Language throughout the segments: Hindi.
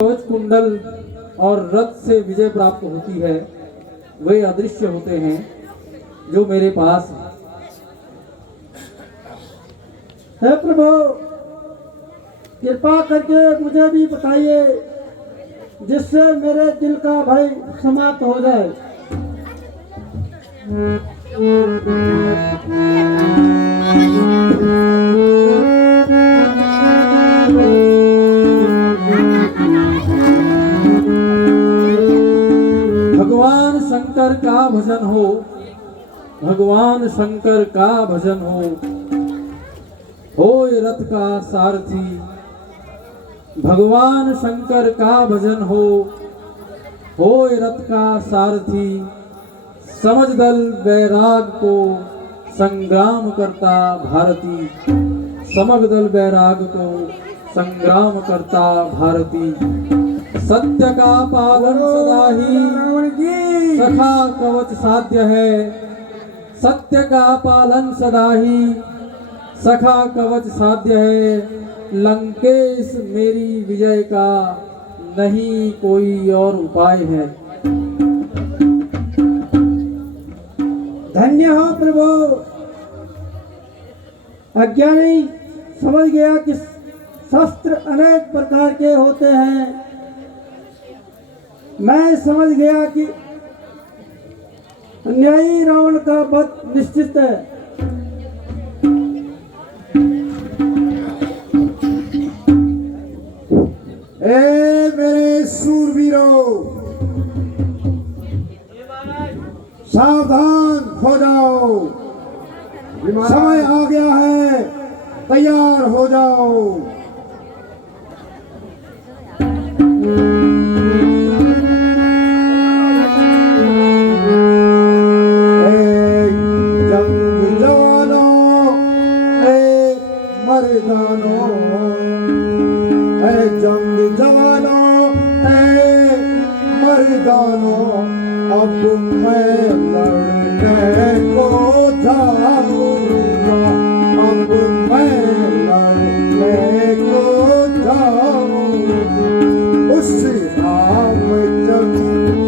कवच कुंडल और रथ से विजय प्राप्त होती है, वे अदृश्य होते हैं जो मेरे पास हैं। हे प्रभु, कृपा करके मुझे भी बताइए जिससे मेरे दिल का भय समाप्त हो जाए। भगवान शंकर का भजन हो, भगवान शंकर का भजन हो रथ का सारथी। भगवान शंकर का भजन हो रथ का सारथी। समझ दल बैराग को संग्राम करता भारती, समझ दल बैराग को संग्राम करता भारती। सत्य का पालन सदा ही सखा कवच साध्य है, सत्य का पालन सदा ही सखा कवच साध्य है। लंकेश मेरी विजय का नहीं कोई और उपाय है। धन्य हो प्रभु। अज्ञानी समझ गया कि शस्त्र अनेक प्रकार के होते हैं। मैं समझ गया कि अन्यायी रावण का वध निश्चित है। ए मेरे सूरवीरों, सावधान हो जाओ, समय आ गया है, तैयार हो जाओ। जंग जवानों मर्दानों, अब मैं लड़ने को जाऊंगा, अब मैं लड़ने को जाऊंगा। उस राम जब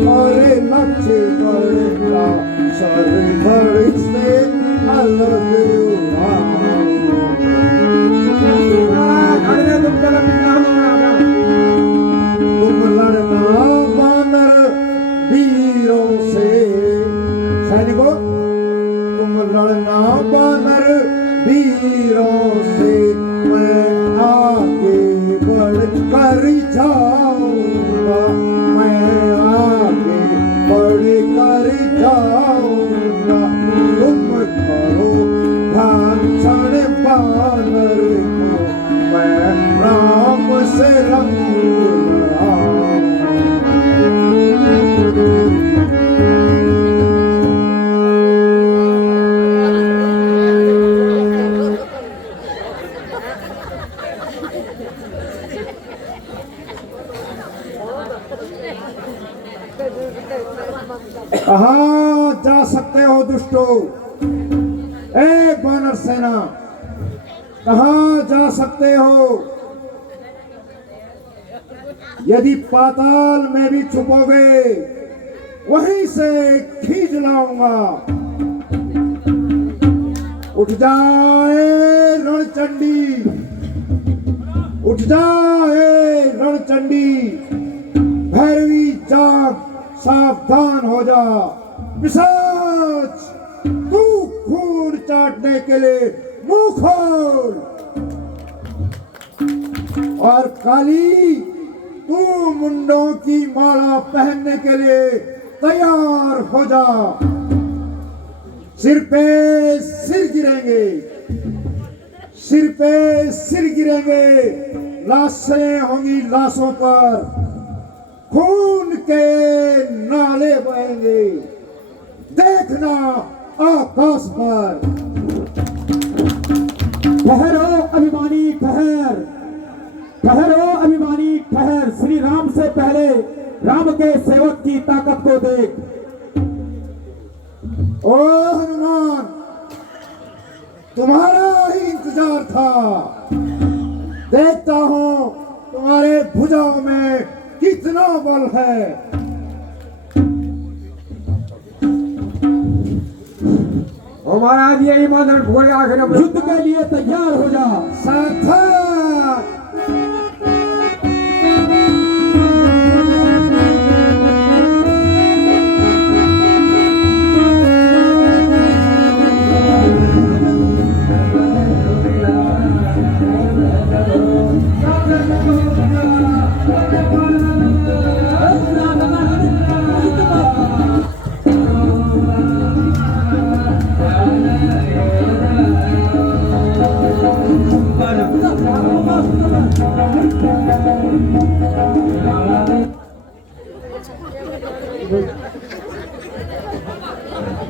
और लक्ष्य बड़का सर बड़ से अलग हुआ। तुम लड़ना बानर वीरों से, सैनिकों तुम लड़ना बानर वीरों से। मैं आगे बढ़ कर जाऊंगा, मैं आगे बढ़ कर जाऊंगा। तुम करो भाषण बानर को, मैं राम से रंग कहाँ जा सकते हो दुष्टो? ए बानर सेना, कहाँ जा सकते हो? यदि पाताल में भी छुपोगे, वहीं से खींच लाऊंगा। उठ जाए रणचंडी, उठ जाए रणचंडी। भैरवी जाग, सावधान हो जा। पिशाच, तू खून चाटने के लिए मुंह खोल। और काली, तू मुंडों की माला पहनने के लिए तैयार हो जा। सिर पे सिर गिरेंगे, सिर पे सिर गिरेंगे। लाशें होंगी लाशों पर, खून के नाले बहेंगे। देखना आकाश पर। ठहरो अभिमानी ठहर, ठहरो अभिमानी ठहर। श्री राम से पहले राम के सेवक की ताकत को देख। ओ हनुमान, तुम्हारा ही इंतजार था। देखता हूँ तुम्हारे भुजाओं में कितना बल है। महाराज यही मदन घोड़े आखिर युद्ध के लिए तैयार हो जा। सार्थक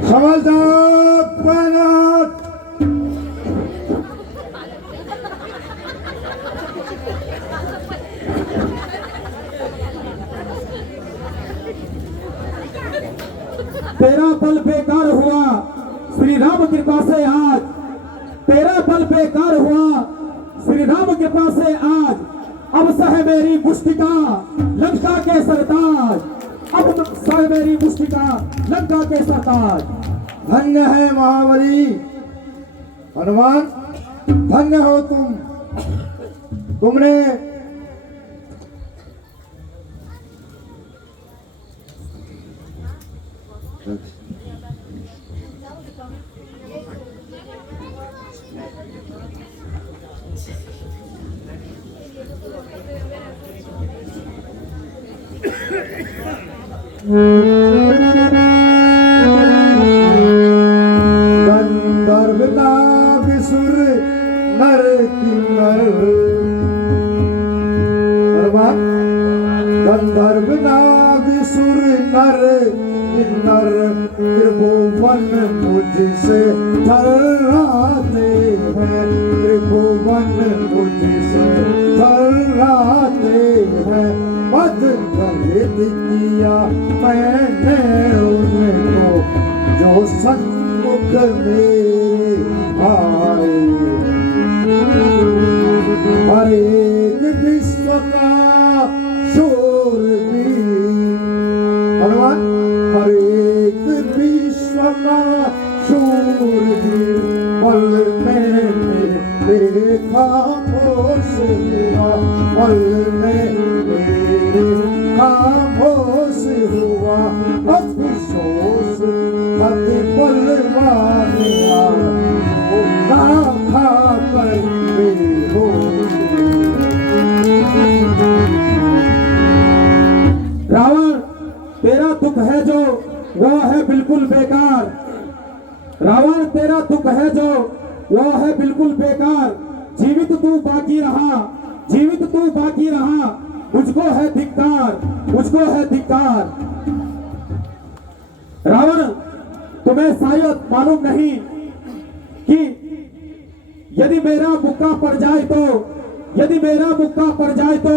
समझदार पैनात। तेरा बल बेकार हुआ श्री राम कृपा से आज, तेरा बल बेकार हुआ श्री राम कृपा से आज। अब सह मेरी मुष्टिका लंका के सरताज, अब सह मेरी मुष्टिका लंका के सरताज। धन्य है महाबली हनुमान, धन्य हो तुम। तुमने गंधर्व नाग सुर नर किन्नर, गंधर्व नाग सुर नर किन्नर त्रिभुवन मुझसे थर्राते हैं, त्रिभुवन मुझसे थर्राते हैं। पद कहित किया मैंने उनको जो सन्मुख मेरे आए। हर एक विश्व का शूरवीर भगवान, हर एक विश्व का शूरवीर पल में मेरे खामोश हुआ, पल में मेरे खामोश हुआ। अफसोस हद बलवानिया ना खा कर बेहोश। रावण तेरा दुख है जो वो है बिल्कुल बेकार, रावण तेरा दुख है जो वो है बिल्कुल बेकार। जीवित तू बाकी रहा, जीवित तू बाकी रहा, मुझको है धिक्कार, मुझको है धिक्कार। रावण तुम्हें शायद मालूम नहीं कि यदि मेरा मुक्का पड़ जाए तो, यदि मेरा मुक्का पड़ जाए तो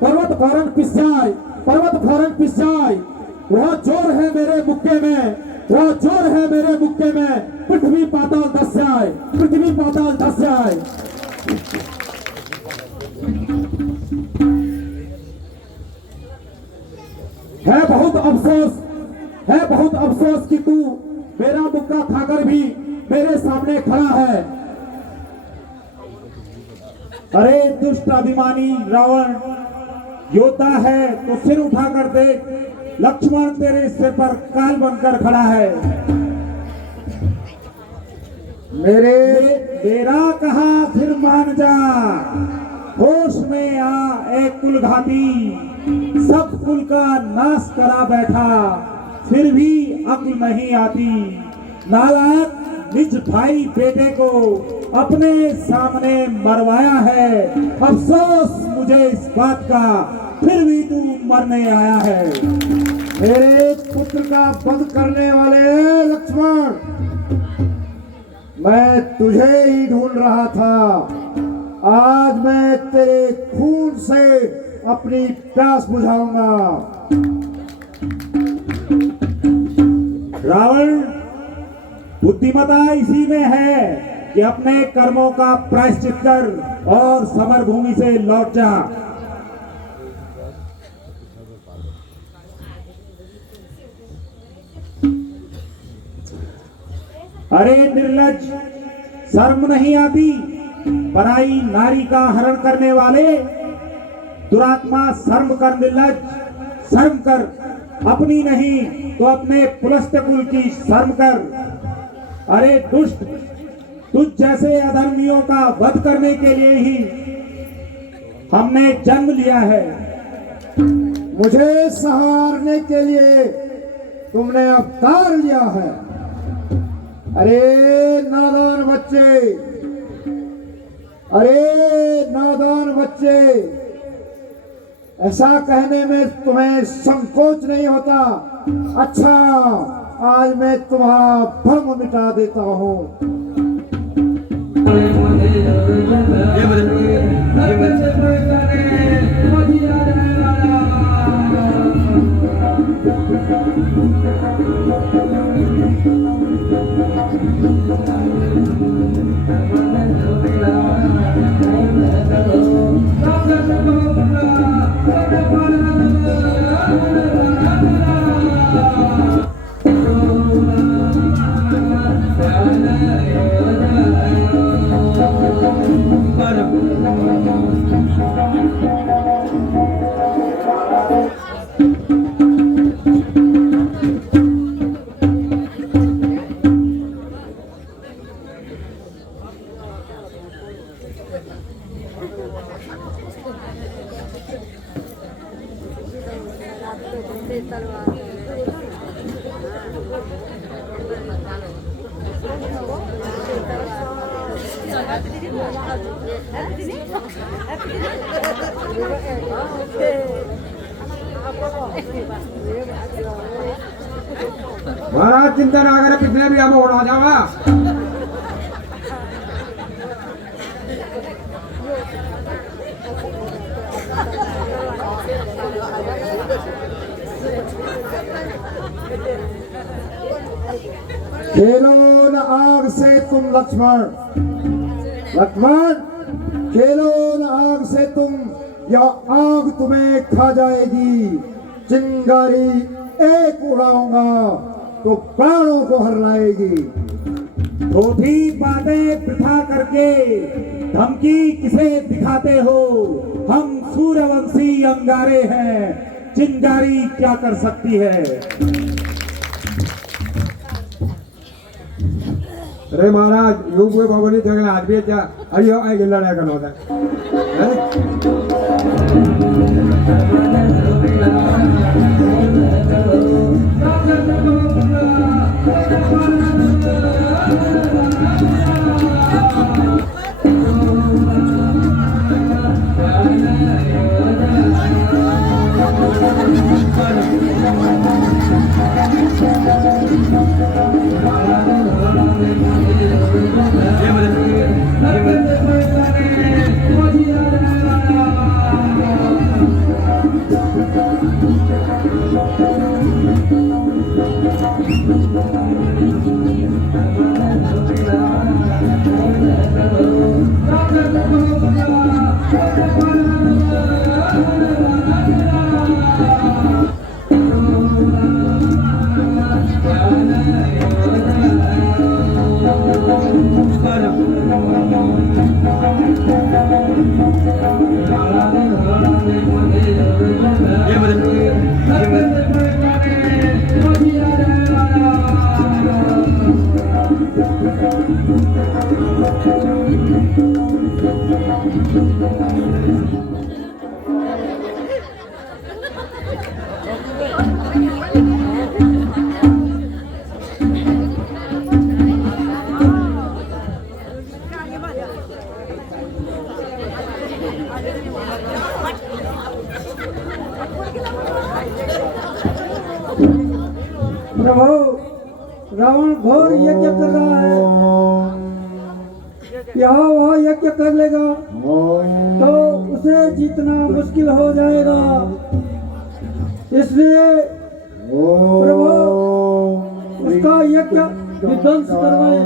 पर्वत फौरन पिस जाए, पर्वत फौरन पिस जाए। वह जोर है मेरे मुक्के में, वह जोर है मेरे मुक्के में। पृथ्वी पाताल धस जाए, पृथ्वी पाताल धस जाए। है बहुत अफसोस, है बहुत अफसोस कि तू मेरा मुक्का खाकर भी मेरे सामने खड़ा है। अरे दुष्ट अभिमानी रावण, योद्धा है तो सिर उठा कर देख, लक्ष्मण तेरे सिर पर काल बनकर खड़ा है। मेरा कहा फिर मान जा, होश में आ एक कुलघाती, सब कुल का नाश करा बैठा, फिर भी अक्ल नहीं आती। नालायक निज भाई बेटे को अपने सामने मरवाया है, अफसोस मुझे इस बात का, फिर भी तू मरने आया है। मेरे पुत्र का वध करने वाले लक्ष्मण, मैं तुझे ही ढूंढ रहा था। आज मैं तेरे खून से अपनी प्यास बुझाऊंगा। रावण, बुद्धिमता इसी में है कि अपने कर्मों का प्रायश्चित कर और समर भूमि से लौट जा। अरे निर्लज, शर्म नहीं आती? पराई नारी का हरण करने वाले दुरात्मा, शर्म कर निर्लज, शर्म कर। अपनी नहीं तो अपने पुलस्त कुल की शर्म कर। अरे दुष्ट, तुझ जैसे अधर्मियों का वध करने के लिए ही हमने जन्म लिया है। मुझे सहारने के लिए तुमने अवतार लिया है। अरे नादान बच्चे, अरे नादान बच्चे, ऐसा कहने में तुम्हें संकोच नहीं होता? अच्छा, आज मैं तुम्हारा भ्रम मिटा देता हूँ। महाराज चिंता ना करें, कितने भी अब उड़ा जावा। खेलो न आग से तुम लक्ष्मण, लक्ष्मण खेलो न आग से तुम, या आग तुम्हें खा जाएगी। चिंगारी एक उड़ाऊंगा तो प्राणों को हर लाएगी। धोबी बातें बिठा करके धमकी किसे दिखाते हो? हम सूर्यवंशी अंगारे हैं, चिंगारी क्या कर सकती है? अरे महाराज, यूं कोई भगवानी जगह आदमी क्या अयो आई गिल्ला नहीं करना होता है। प्रभु, रावण घोर यज्ञ कर रहा है। यहाँ वह यज्ञ कर लेगा तो उसे जीतना मुश्किल हो जाएगा। इसलिए प्रभु उसका यज्ञ विध्वंस करवाए।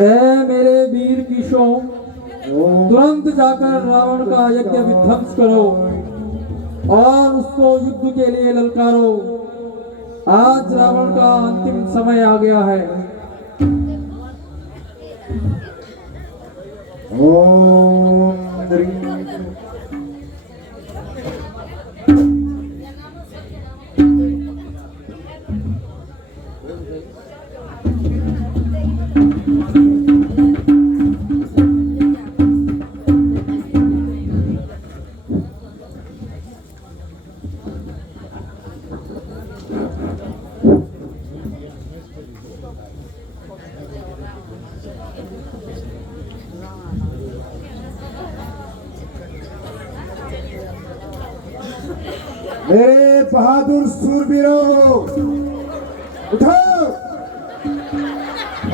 ए मेरे वीर किशों, तुरंत जाकर रावण का यज्ञ विध्वंस करो और उसको युद्ध के लिए ललकारो। आज रावण का अंतिम समय आ गया है। ओम ह्रीं मेरे बहादुर सूरवीरों, उठो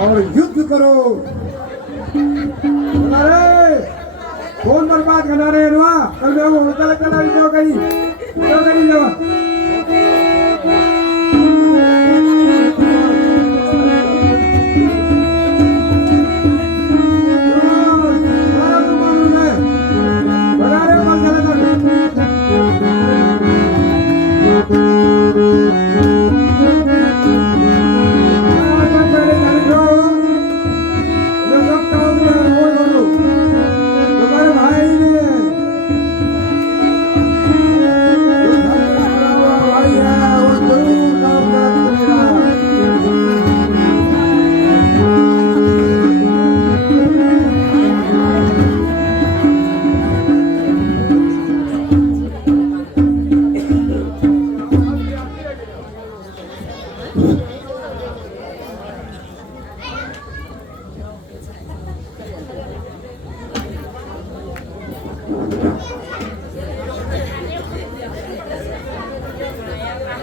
और युद्ध करो। अरे कौन बर्बाद करना रे रुआ कल वो चला चला जो करी जो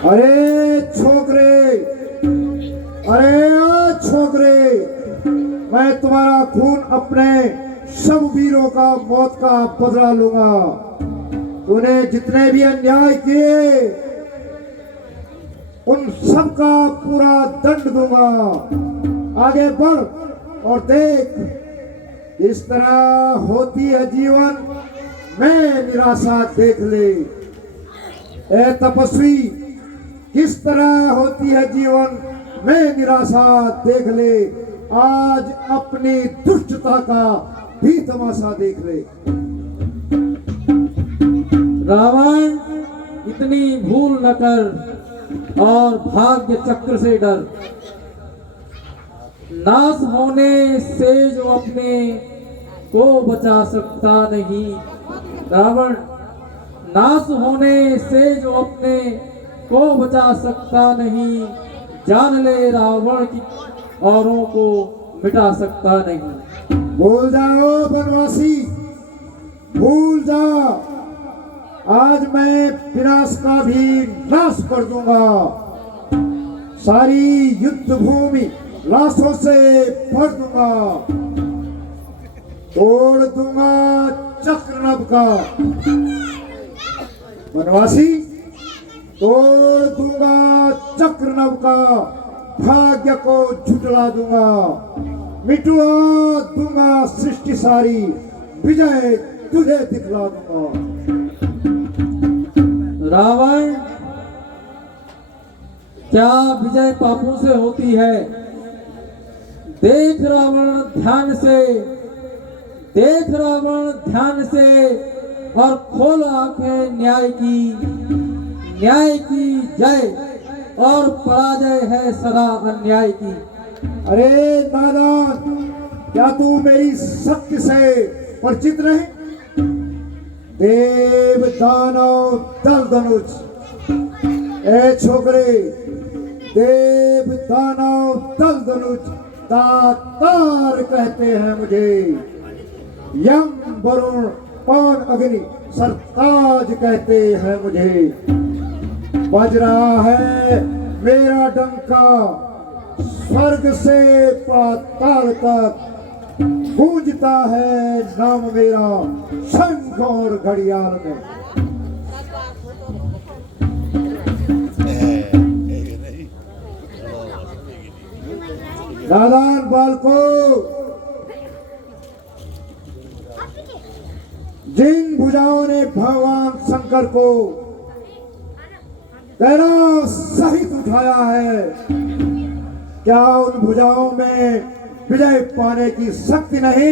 अरे छोकरे, अरे ओ छोकरे, मैं तुम्हारा खून अपने सब वीरों का मौत का बदला लूंगा। तूने जितने भी अन्याय किए उन सब का पूरा दंड दूंगा। आगे बढ़ और देख इस तरह होती है जीवन में निराशा देख ले। ए तपस्वी, किस तरह होती है जीवन में निराशा देख ले। आज अपनी दुष्टता का भी तमाशा देख ले। रावण, इतनी भूल न कर और भाग्य चक्र से डर। नाश होने से जो अपने को बचा सकता नहीं। रावण, नाश होने से जो अपने को बचा सकता नहीं। जान ले रावण की औरों को मिटा सकता नहीं। भूल जाओ वनवासी, भूल जा। आज मैं विनाश का भी नाश कर दूंगा। सारी युद्ध भूमि लाशों से भर दूंगा। तोड़ दूंगा चक्रनभ का। वनवासी, तोड़ दूंगा चक्रनभ का। भाग्य को झुटला दूंगा। मिटवा दूंगा सृष्टि सारी। विजय तुझे दिखला दूंगा। रावण, क्या विजय पापों से होती है? देख रावण ध्यान से, देख रावण ध्यान से और खोल आंखें न्याय की। न्याय की जय और पराजय है सदा अन्याय की। अरे नादान, क्या तू मेरी शक्ति से परिचित नहीं? देव दानव दल धनुष। ए छोकरे, देव दानव दल धनुष दातार कहते हैं मुझे। यम वरुण पवन अग्नि सरताज कहते हैं मुझे। बज रहा है मेरा डंका स्वर्ग से पाताल तक। गूंजता है नाम मेरा शंख और घड़ियाल में। नादान बालकों, जिन भुजाओं ने भगवान शंकर को कैलाश सहित उठाया है। क्या उन भुजाओं में विजय पाने की शक्ति नहीं?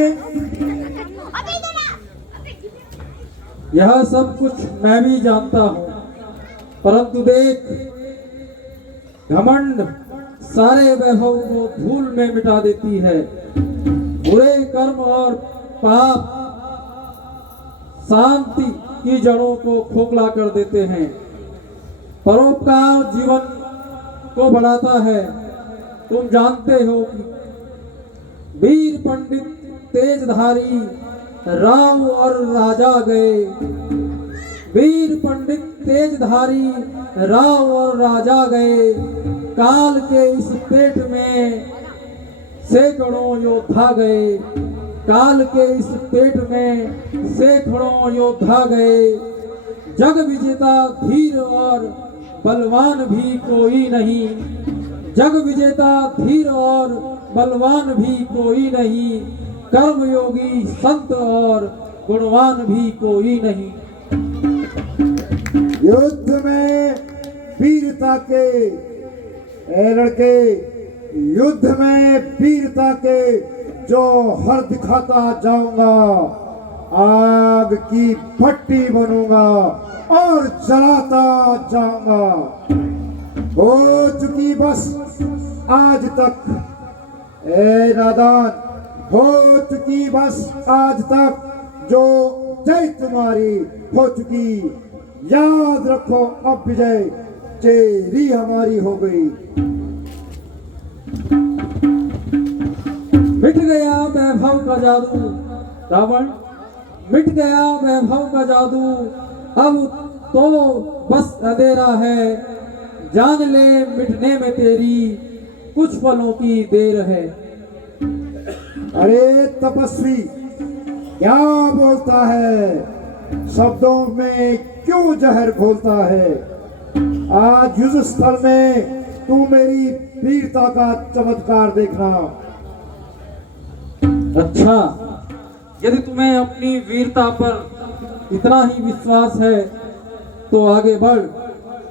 यह सब कुछ मैं भी जानता हूँ, परंतु देख, घमंड सारे वैभव को धूल में मिटा देती है। बुरे कर्म और पाप शांति की जड़ों को खोखला कर देते हैं। परोपकार जीवन को बढ़ाता है। तुम जानते हो कि वीर पंडित तेजधारी राव और राजा गए। वीर पंडित तेजधारी राव और राजा गए। काल के इस पेट में सैकड़ों योद्धा गए। काल के इस पेट में सैकड़ों योद्धा गए। जग विजेता धीर और बलवान भी कोई नहीं। जग विजेता धीर और बलवान भी कोई नहीं। कर्मयोगी संत और गुणवान भी कोई नहीं। युद्ध में वीरता के, ए लड़के, युद्ध में वीरता के जो हर दिखाता जाऊंगा, आग की भट्टी बनूंगा और जलाता जाऊंगा। हो चुकी बस आज तक, ए नादान, हो चुकी बस आज तक जो जय तुम्हारी हो चुकी। याद रखो, अब विजय तेरी हमारी हो गई। मिट गया वैभव का जादू रावण, मिट गया वैभव का जादू। अब तो बस अंधेरा है। जान ले मिटने में तेरी कुछ पलों की देर है। अरे तपस्वी, क्या बोलता है? शब्दों में क्यों जहर घोलता है? आज युद्ध स्थल में तू मेरी वीरता का चमत्कार देखना। अच्छा, यदि तुम्हें अपनी वीरता पर इतना ही विश्वास है तो आगे बढ़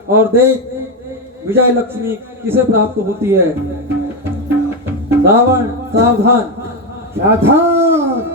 और देख विजय लक्ष्मी किसे प्राप्त होती है। रावण सावधान। सावधान।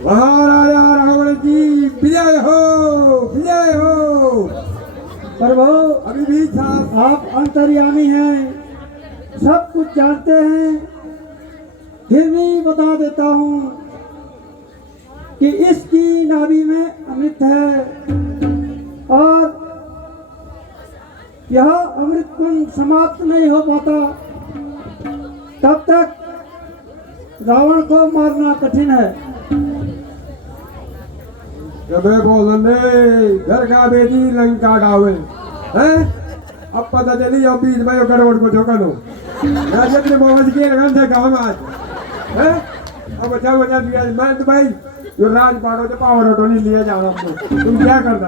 महाराजा रावण की विजय हो, विजय हो। प्रभु अभी भी था आप अंतर्यामी हैं, सब कुछ जानते हैं, फिर भी बता देता हूँ कि इसकी नाभि में अमृत है और यह अमृत कुंड समाप्त नहीं हो पाता तब तक रावण को मारना कठिन है। जब बोलने घर का बेटी लंका डावे हैं, अब पता चली अब बीच में करोड़ को ठोका लो राजन ने मोहम्मद के लगन से काम आज हैं। अब बचा दिया मैं तो भाई जो राजपाट हो पावर ऑटो नहीं लिया जा रहा तुम क्या करता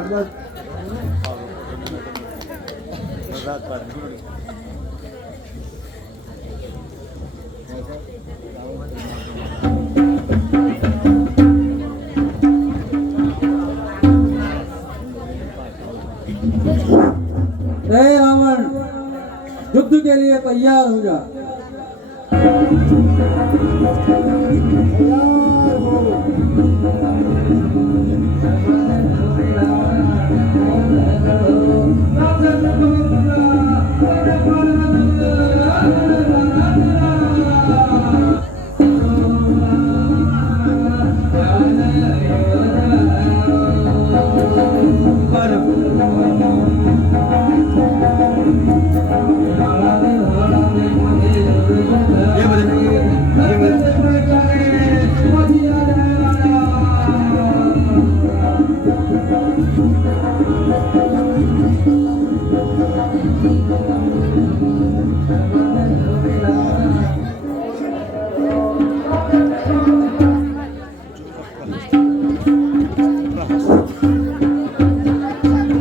हे रावण, युद्ध के लिए तैयार हो जा। तैयार हो।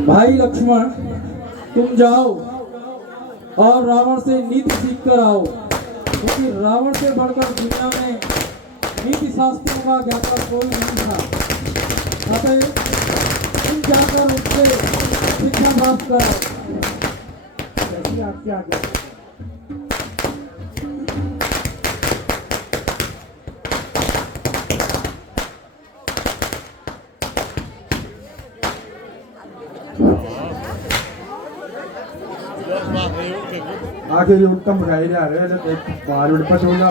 भाई लक्ष्मण, तुम जाओ और रावण से नीति सीख कर आओ, क्योंकि रावण से बढ़कर दुनिया में नीति शास्त्रों का ज्ञाता कोई नहीं था। अतः तुम जाकर उससे शिक्षा प्राप्त करो। जैसी आपकी आज्ञा। आखिर उत्तम राय जा रहे हैं तो पार पटोले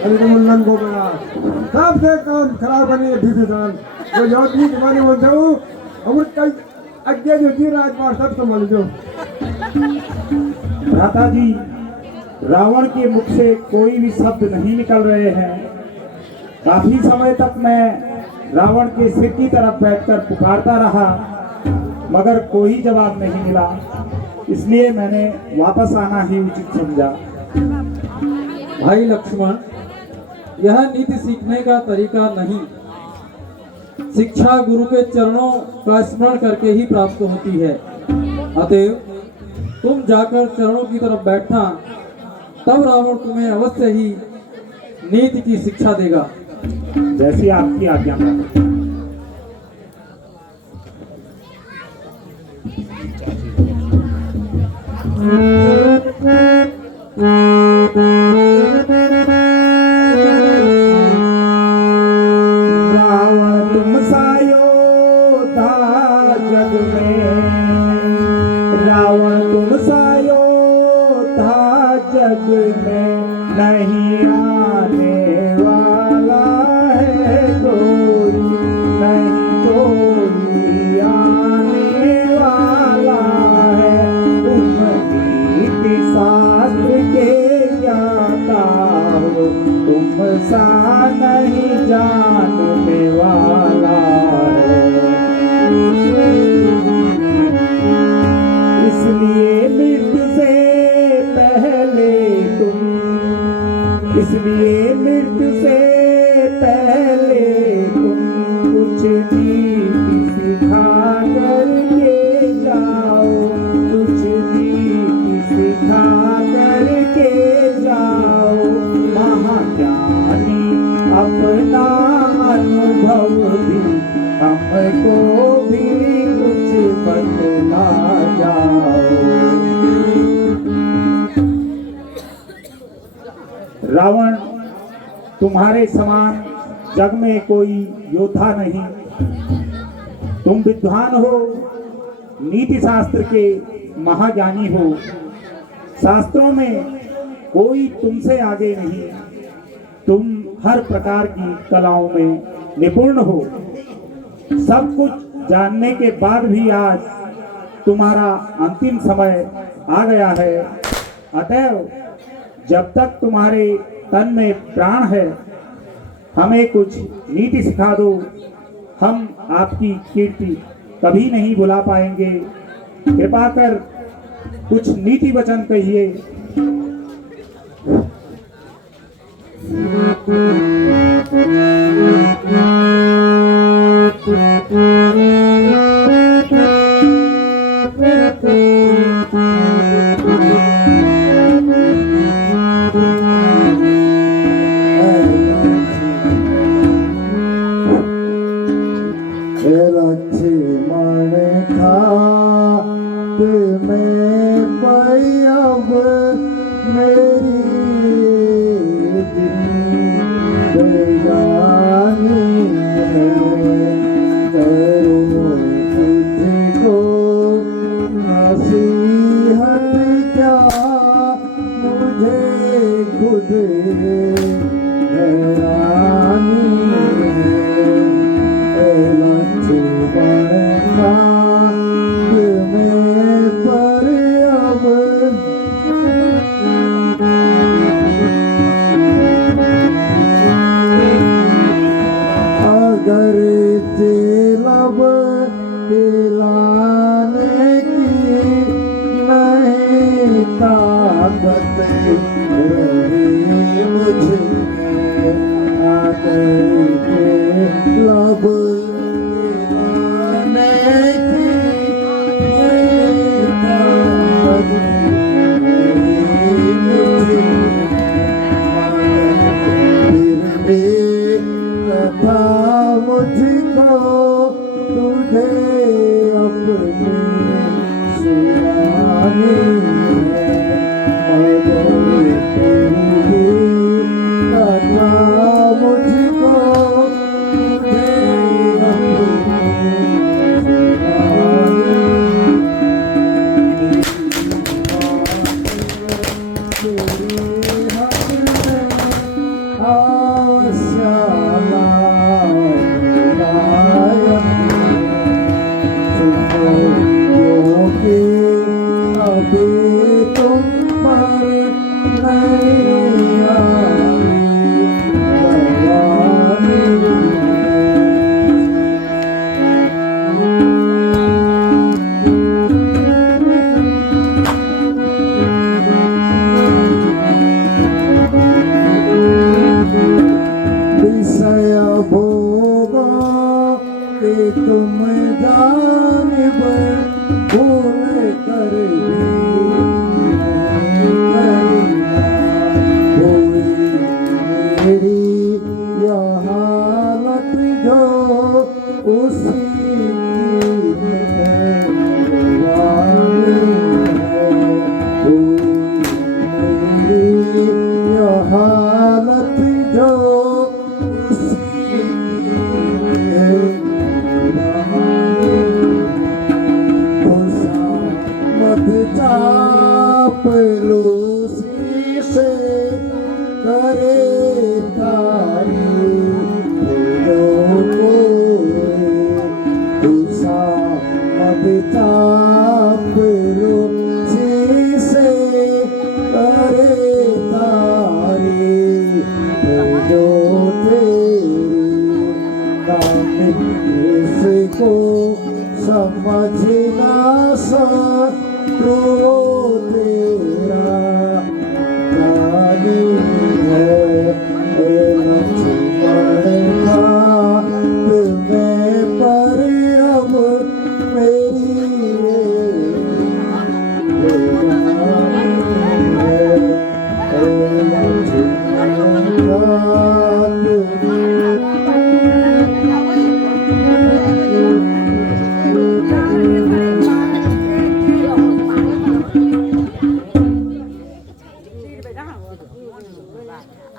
अरे तो मुल्लन को बना सबसे काम खराब बने विभीषण तो योगी जमाने बोलते हूँ अमृत कई अज्ञा जो थी राजपाट सब संभाल जो भ्राता जी, रावण के मुख से कोई भी शब्द नहीं निकल रहे हैं। काफी समय तक मैं रावण के सिर की तरफ बैठकर पुकारता रहा, मगर कोई जवाब नहीं मिला। इसलिए मैंने वापस आना ही उचित समझा। भाई लक्ष्मण, यह नीति सीखने का तरीका नहीं, शिक्षा गुरु के चरणों का स्मरण करके ही प्राप्त होती है। अतएव तुम जाकर चरणों की तरफ बैठना, तब रावण तुम्हें अवश्य ही नीति की शिक्षा देगा। जैसी आपकी आज्ञा। रावण तुम सायो था जग में, रावण तुम सायो था जग में, नहीं आने वाला है कोई, नहीं कोई आने वाला है। तुम नीति शास्त्र के ज्ञाता हो, तुम सा नहीं जानने वाला है। इस इसलिए मृत्यु से पहले तुम, इसलिए मृत्यु से पहले तुम कुछ नीति सिखा करके जाओ, कुछ नीति सिखा करके जाओ। महाज्ञानी अपना अनुभव भी हमको भी कुछ बतला जाओ। रावण, तुम्हारे समान जग में कोई योद्धा नहीं। तुम विद्वान हो, नीति शास्त्र के महाज्ञानी हो। शास्त्रों में कोई तुमसे आगे नहीं। तुम हर प्रकार की कलाओं में निपुण हो। सब कुछ जानने के बाद भी आज तुम्हारा अंतिम समय आ गया है। अतएव जब तक तुम्हारे तन में प्राण है, हमें कुछ नीति सिखा दो। हम आपकी कीर्ति कभी नहीं भुला पाएंगे। कृपा कर कुछ नीति वचन कहिए। लक्ष्मण खात में पयब मेरी जिंदगानी है। करो तुझको नसीहत क्या, मुझे खुद हैरानी है। लक्ष्मण खात में पयब अगर लब दिलाने की नहीं ताकत रही मुझमें, अगर लब दिलाने की नहीं ताकत रही मुझमें, फिर भी कथा मुझको तुझे अपनी सुनानी है। मगर फिर भी कथा मुझको तुझे अपनी सुनानी है। आवश्यला क्योंकि अभी तुम पर नहीं आई भवानी। विषय भोग के तुम जानिब भूल कर भी नहीं करना।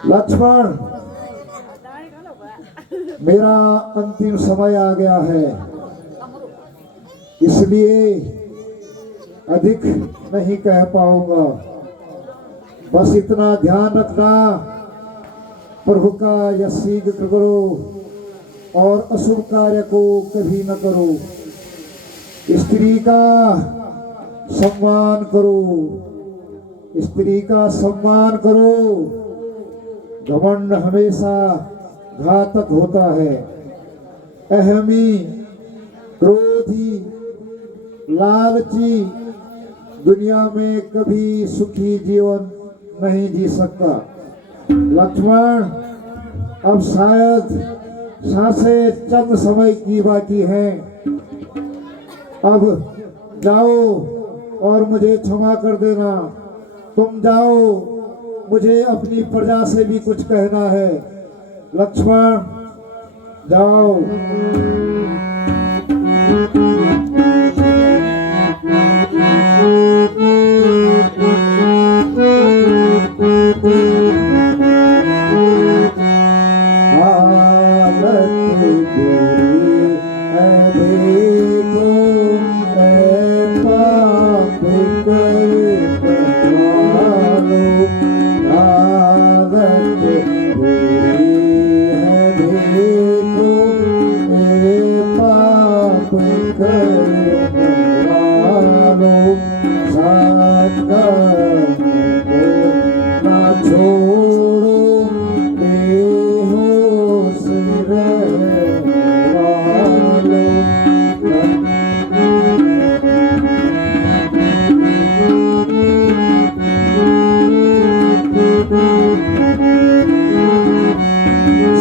लक्ष्मण, मेरा अंतिम समय आ गया है, इसलिए अधिक नहीं कह पाऊंगा। बस इतना ध्यान रखना, प्रभु का यह शीघ्र करो और अशुभ कार्य को कभी न करो। स्त्री का सम्मान करो, स्त्री का सम्मान करो। घमंड हमेशा घातक होता है। अहमी, क्रोधी, लालची दुनिया में कभी सुखी जीवन नहीं जी सकता। लक्ष्मण, अब शायद सांसें चंद समय की बाकी हैं। अब जाओ और मुझे क्षमा कर देना। तुम जाओ, मुझे अपनी प्रजा से भी कुछ कहना है। लक्ष्मण, जाओ।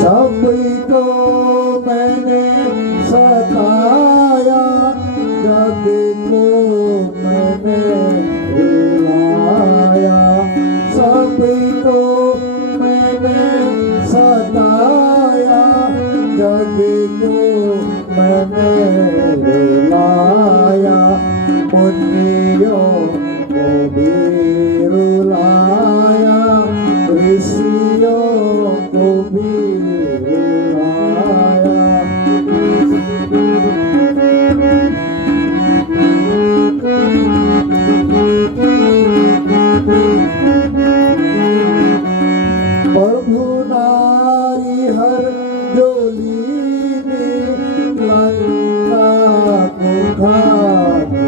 सबको मैंने सताया, जग को मैंने रुलाया। सबको मैंने सताया, जग को मैंने रुलाया। मुनियों को भी रुलाया, ऋषियों को भी रुलाया। प्रभु नारी हर जोलीनी लंका को खाना।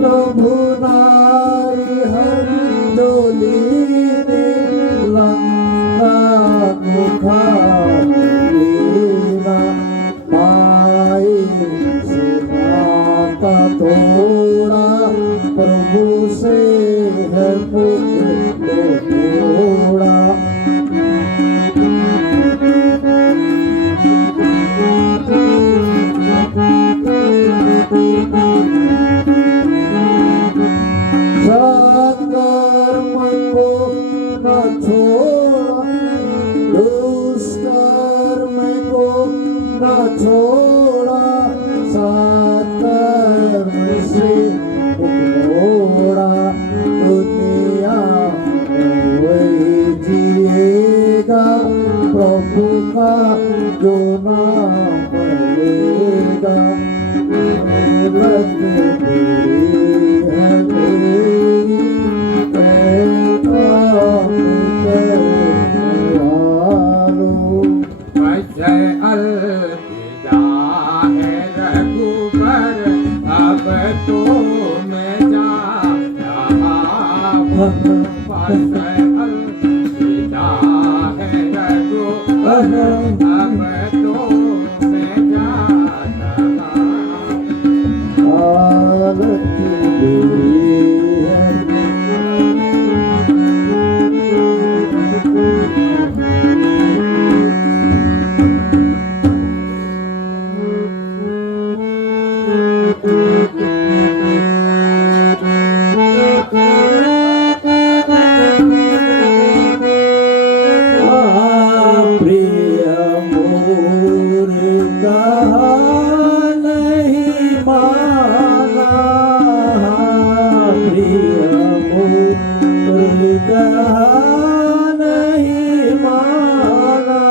प्रभु नारी हर जोलीनी लंका को खाना। माई से नाता तोड़ा, प्रभु से है पुत्र तोड़ा। सत्कर्म को न छोड़ा, दुष्कर्म को न छोड़ा। सत्कर्म से मोड़ा, दुनिया में वही जिएगा, प्रभु का जो नाम लेगा। दौलत मेरी है मेरी, मैं काम करने वालों। जय अलविदा है रघुबर, अब तो मैं जा रहा हूँ। जय अलविदा है रघुबर, अब तो मैं जा रहा हूँ। दौलत मेरी है कहा नहीं माना,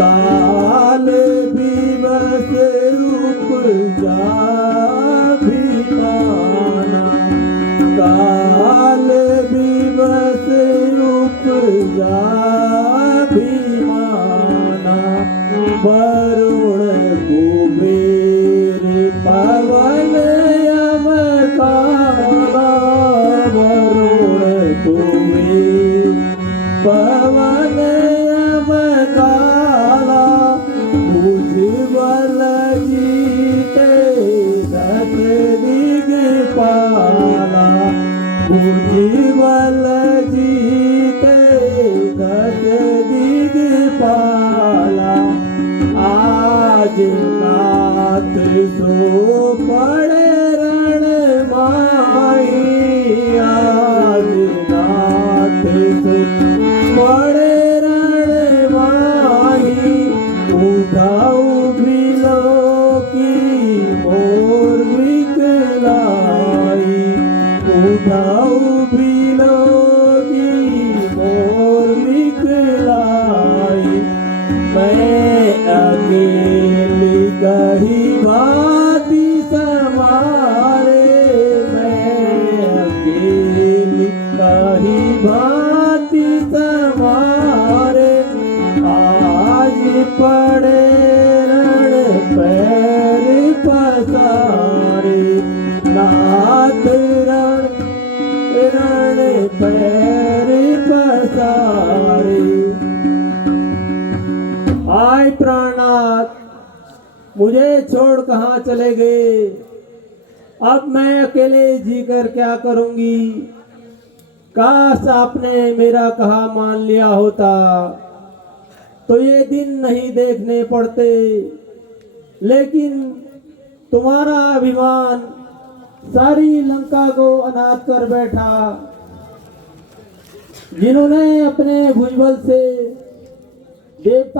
काल भी बस उपजा भी माना, काल भी बस उपजा भी माना, वरुण कुबेर पवन यम काला, वरुण कुबेर पवन यम काला, उज्ज्वल जीते दस दिगपाला, उज्ज्वल जीते दस दिगपाला, आज नाथ सो पड़े रण माही, आज नाथ सो पड़े रण माही, उठाऊ बिलो की मोर विकलाई, उठाऊ बिलो की मोर विकलाई, मैं अकेली कही भांति समारे, मैं अकेली कही भांति समारे, आज पड़े रण पैर पसारे, नाथ रण रण पैर पसारे। आय प्राणनाथ, मुझे छोड़ कहाँ चले गए, अब मैं अकेले जीकर क्या करूंगी, काश आपने मेरा कहा मान लिया होता तो ये दिन नहीं देखने पड़ते, लेकिन तुम्हारा अभिमान सारी लंका को अनाथ कर बैठा, जिन्होंने अपने भुजबल से देवता